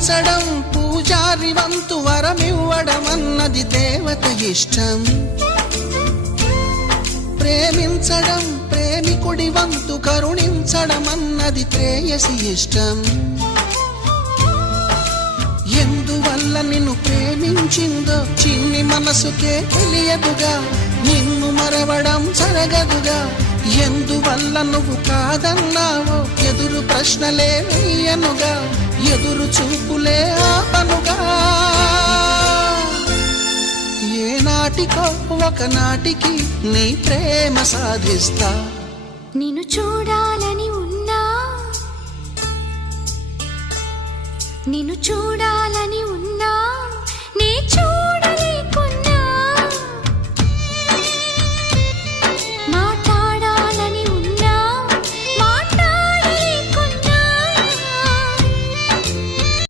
పూజించడం పూజారి వంతు వరమివ్వడం అన్నది దేవత ఇష్టం. ప్రేమించడం ప్రేమికుడి వంతు కరుణించడం అన్నది ప్రేయసి ఇష్టం. ఎందువల్ల నిన్ను ప్రేమించిందో చిన్ని మనసుకే తెలియదుగా, నిన్ను మరవడం జరగదుగా. ఎందువల్ల నువ్వు కాదన్నావో ఎదురు ప్రశ్నలే వేయనుగా, ఎదురు చూపులే ఆపనుగా. ఏనాటికో ఒకనాటికి నీ ప్రేమ సాధిస్తా. నిన్ను చూడాలని ఉన్నా, నిన్ను చూడాలని ఉన్నా, నీ